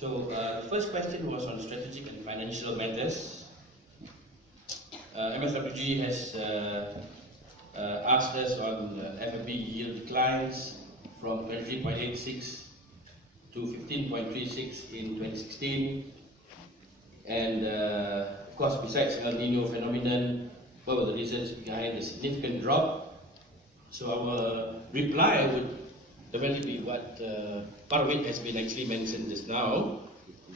The first question was on strategic and financial matters. MSWG has asked us on FFB yield declines from 23.86 to 15.36 in 2016. And of course, besides El Nino phenomenon, what were the reasons behind the significant drop? So our reply would definitely be what part of it has been actually mentioned just now.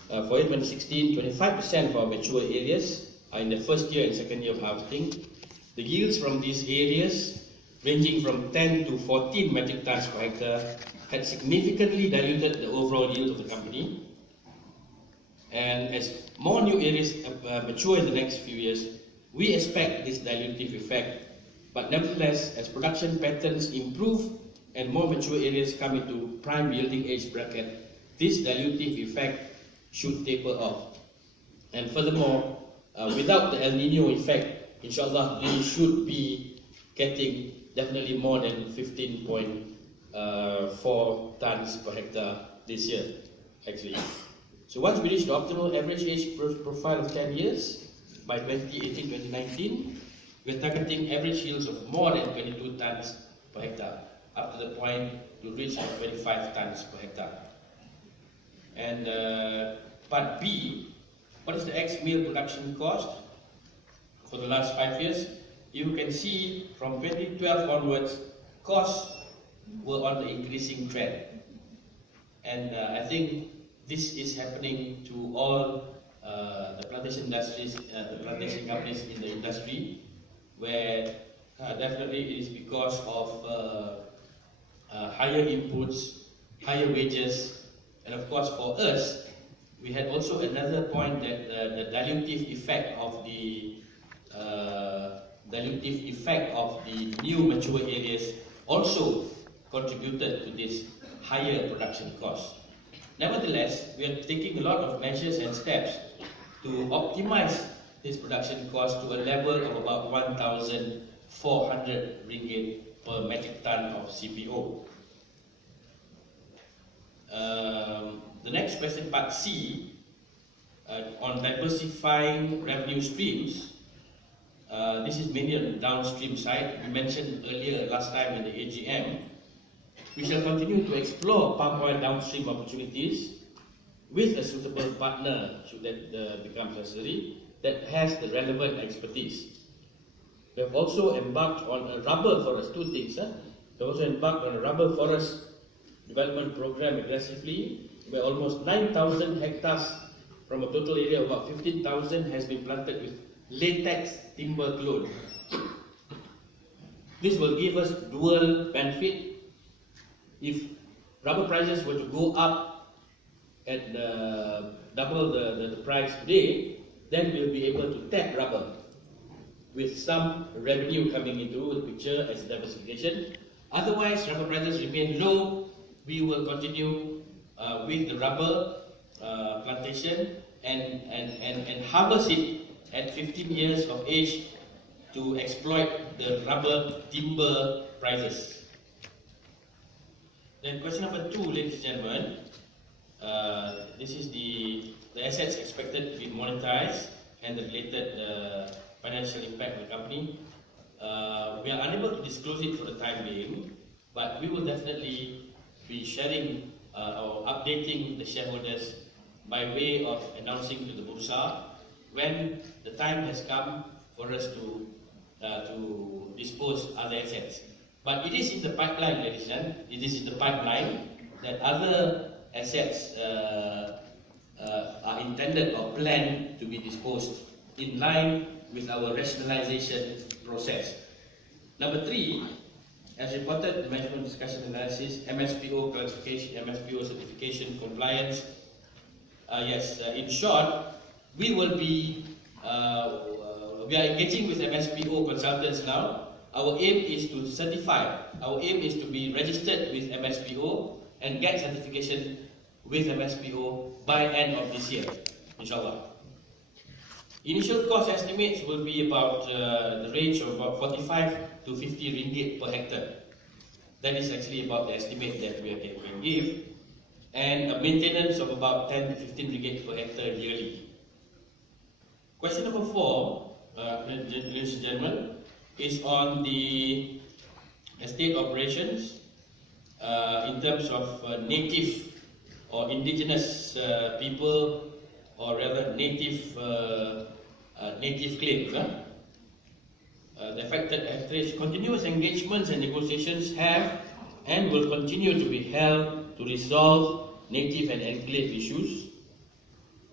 For 2016, 25% of our mature areas are in the first year and second year of harvesting. The yields from these areas, ranging from 10 to 14 metric tons per hectare, had significantly diluted the overall yield of the company. And as more new areas mature in the next few years, we expect this dilutive effect. But nevertheless, as production patterns improve and more mature areas come into prime yielding age bracket, this dilutive effect should taper off. And furthermore, without the El Nino effect, inshallah, we should be getting definitely more than 15.4 tons per hectare this year, actually. So once we reach the optimal average age profile of 10 years, by 2018-2019, we're targeting average yields of more than 22 tons per hectare, up to the point to reach 25 tons per hectare. And part B, what is the ex-meal production cost for the last 5 years? You can see from 2012 onwards, costs were on the increasing trend. And I think this is happening to all the plantation industries, the plantation companies in the industry, where definitely it is because of higher inputs, higher wages, and of course for us, we had also another point that the dilutive effect of the new mature areas also contributed to this higher production cost. Nevertheless, we are taking a lot of measures and steps to optimize this production cost to a level of about 1,400 ringgit per metric ton of CPO. The next question, part C, on diversifying revenue streams. This is mainly on the downstream side. We mentioned earlier last time in the AGM. We shall continue to explore palm oil downstream opportunities with a suitable partner, should that become necessary, that has the relevant expertise. We have also embarked on a rubber forest, two things. We have also embarked on a rubber forest development program aggressively, where almost 9,000 hectares from a total area of about 15,000 has been planted with latex timber clone. This will give us dual benefit. If rubber prices were to go up at double the price today, then we'll be able to tap rubber with some revenue coming into the picture as diversification. Otherwise, rubber prices remain low. We will continue with the rubber plantation and harvest it at 15 years of age to exploit the rubber timber prices. Then question number 2, ladies and gentlemen, this is the assets expected to be monetized and the related financial impact of the company. We are unable to disclose it for the time being, but we will definitely be sharing or updating the shareholders by way of announcing to the Bursa when the time has come for us to dispose other assets. But it is in the pipeline, ladies and gentlemen. It is in the pipeline that other assets are intended or planned to be disposed in line with our rationalization process. Number 3, as reported in the management discussion analysis, MSPO classification, MSPO certification compliance. Yes, in short, we will be we are engaging with MSPO consultants now. Our aim is to certify. Our aim is to be registered with MSPO and get certification with MSPO by end of this year, inshallah. Initial cost estimates will be about the range of about 45 to 50 ringgit per hectare. That is actually about the estimate that we can give. and a maintenance of about 10 to 15 ringgit per hectare yearly. Question number 4, ladies and gentlemen, is on the estate operations in terms of native or indigenous people, or rather native claims. The affected heritage continuous engagements and negotiations have and will continue to be held to resolve native and enclave issues.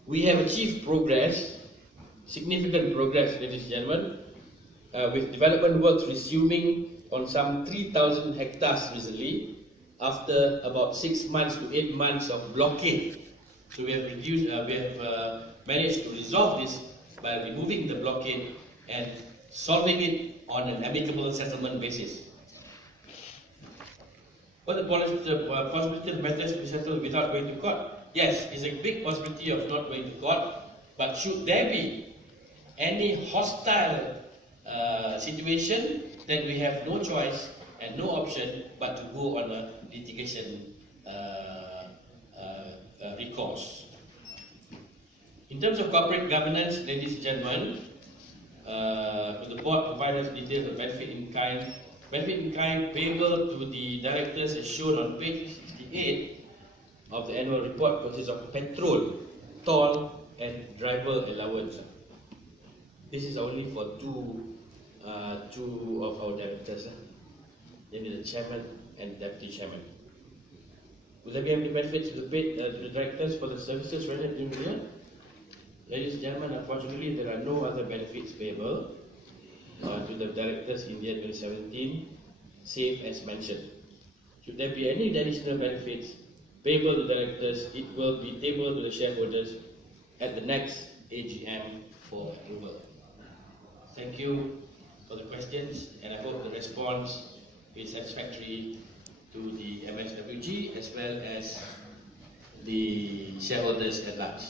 We have achieved progress, significant progress, ladies and gentlemen, with development works resuming on some 3,000 hectares recently after about 6 months to 8 months of blockade. So we have managed to resolve this by removing the blockade and solving it on an amicable settlement basis. What the possibility of matters to be settled without going to court? Yes, there's a big possibility of not going to court, but should there be any hostile situation, then we have no choice and no option but to go on a litigation recourse. In terms of corporate governance, ladies and gentlemen, the board provides details of benefit in kind. Benefit in kind payable to the directors as shown on page 68 of the annual report consists of petrol, toll and driver allowance. This is only for two of our directors, namely the chairman and deputy chairman. Will there be any benefits to the directors for the services rendered during the year? Ladies and gentlemen, unfortunately there are no other benefits payable to the directors in the year 2017, save as mentioned. Should there be any additional benefits payable to directors, it will be tabled to the shareholders at the next AGM for approval. Thank you for the questions, and I hope the response is satisfactory to the MSWG as well as the shareholders at large.